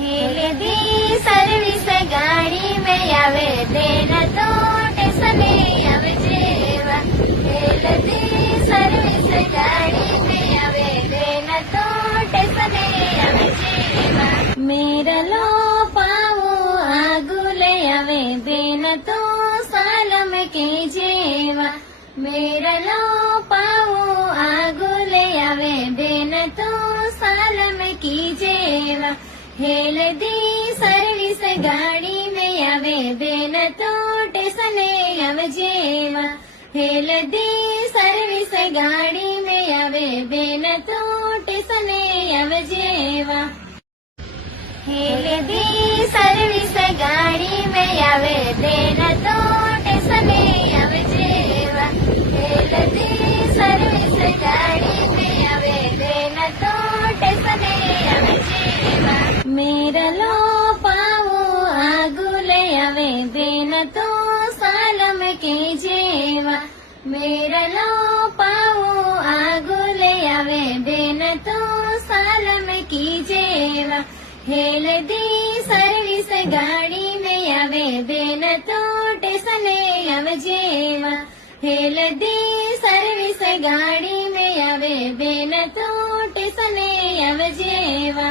Healthy service गाड़ी में आवे देन तो टेसने आवे जेवा। हेलदी सर्विस गाड़ी में आवे देन तो टेसने आवे जेवा। मेरलो पावो आगुले आवे देन तो सालम के जेवा। मेरलो पावो आगुले आवे देन तो सालम की जेवा। हेलदी सर्विस गाड़ी में आवे देन तो टेसने आवे जेवा। हेलदी सर्विस गाड़ी में आवे देन तो टेसने आवे जेवा। हेलदी सर्विस गाड़ी में आवे देन तो टेसने आवे जेवा। हेलदी सर्विस गाड़ी में आवे देन तो टेसने आवे जेवा। मेरलो पावो आगुले आवे देन तो सालम के जेवा। मेरलो पावो आगुले आवे देन तो सालम की जेवा। हेलदी सर्विस गाड़ी में आवे देन तो टेसने आवे जेवा। हेलदी सर्विस गाड़ी में आवे देन तो टेसने आवे जेवा।